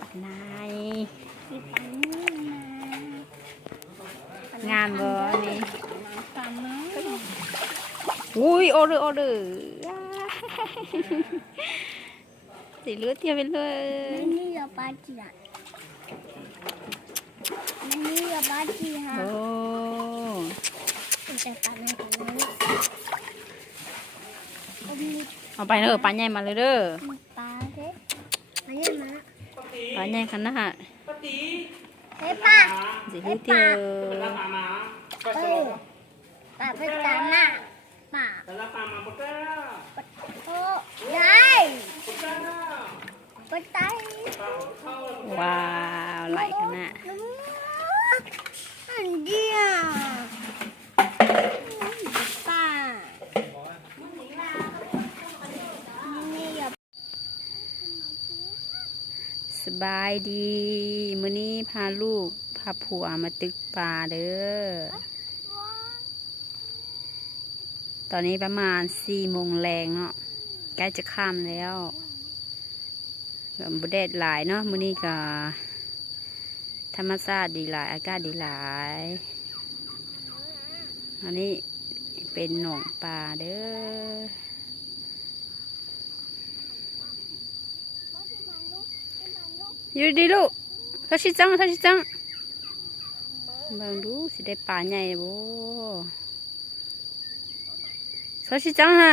ปัดนายมีปันนี่มางามบ่นี่ปันนะอุ้ยโอเดอร์โอเดอร์สีเลือดเทียบไปเลยนี่เราปาจีอะนี่เราปาจีฮะโอ้แต่ปันในของนี้มีเอาไปเด้อปลาใหญ่มาเลยเด้อมีปลาเด้มาเนี่ยมา ปลาใหญ่ขนาดเฮ้ยป้าสีเลือดเทียบเออป้าเป็นตาหน้าป้าโอ้ยายปะไตว้าวไหลขนาดอันเดียวป้านี่อย่า สบายดีมื้อนี้พาลูกพาผัวมาตึกปลาเด้อ ตอนนี้ประมาณสี่โมงแรงเนาะใกล้จะค่ำแล้วแบบบแดดหลายเนาะมื้อนี้ก็ ธรรมชาติดีหลาย อากาศดีหลายอันนี้เป็นหนองปลาเด้อ ยู่ดีลูกทัชชิจังทัชชิจังเบิ่งดูสิได้ปลาใหญ่บ่ทัชชิจังฮะ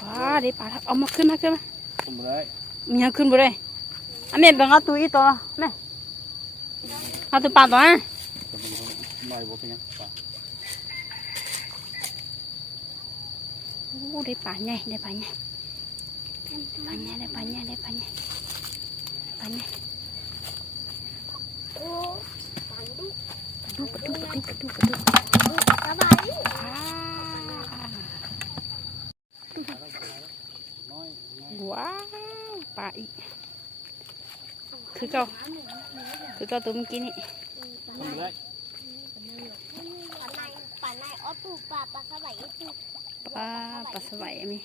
ปลาได้ปลาแล้วเอามาขึ้นมาขึ้นมา không được đấy มีเอาขึ้นบ่ได้อะแม่แบ่งเอาตัวอีตัวแม่ เอาตัวปลาตัวนะ Cầm mình không mời bố cái nhá Dạ. โอ้ได้ปลาใหญ่ได้ปลาใหญ่ปลา คือก่าคือเก่าตัวเมื่อกี้นี่ปลานปลาในออตูปลาปลาสบายอีตูปลาปลาสวายมี่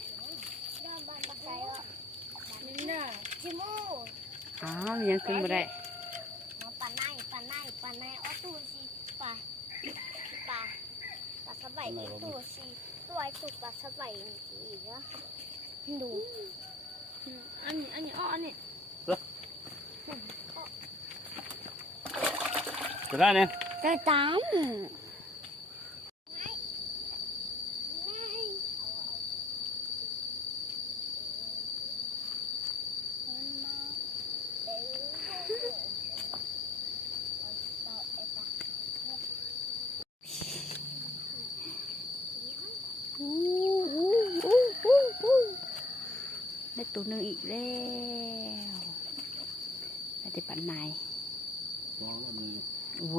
บ้านปลาไก่อะนี่น่ะจิโม่อ้าวมียังขึ้นบ่ได้ปลาในปลาในปลาในออตูสิปลาปลาปลาสบายอีตูสิตัวไอ้ตูปลาสบายอีกนะดูอันนี้อันนี้อ๋ออันนี้ Từ ra nè. Từ tám. đất tù nương ị leo là thì bạn này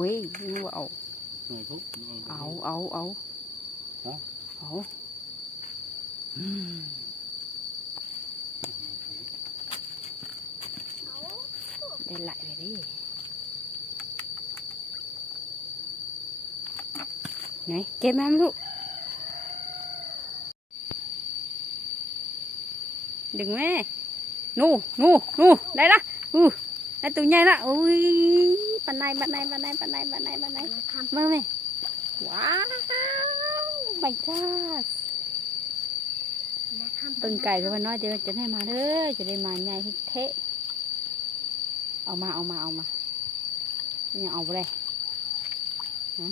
ยนี่ว่าเอา người phúc เอาเอาเอาฮะเอาอืมได้ไหลไปดิไหนเก็บแม่มลูกดึงแม่นู่นู่นู่ได้ละอู้ได้ตัวใหญ่ละอุ้ยปันไนปันไนปันไนปันไนปันไนปันไนมาแม่ว้าวไม่กล้าเปิงไก่ก็ว่าน้อยเดี๋ยวจะได้มาเด้อจะได้มาใหญ่ให้เทะเอามาเอามาเอามาเนี่ยเอาไปเลยฮะ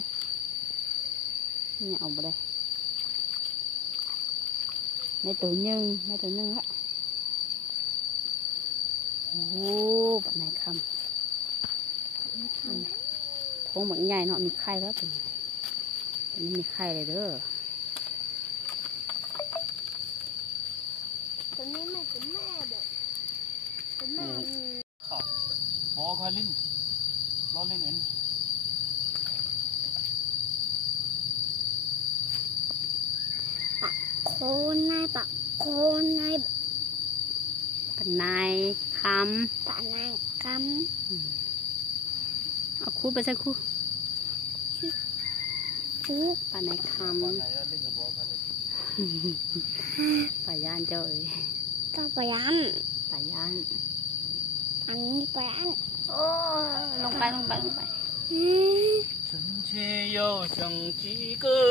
เนี่ยเอาไปเลยในตัวหนึ่งในตัวหนึ่งละโอ้ปันไนคำท้อ งเหมือนใหญ่เนาะมีไข่แล้วตัวนี้ตัวนี้มีไข่เลยเด้อตัวนี้ไม่เป็นแม่เด็กเป็นแม่ bố khoai linh lo lên đến โคนนายปะโคนนายปันไนคปะนายกำำเอา คู่ไปสักคู่คู่ปลาไหนคำปลายานเจ้าเอ๋ยก็ปลายานปลายานอันนี้ปลายานโอ้ลงไปลงไปลงไป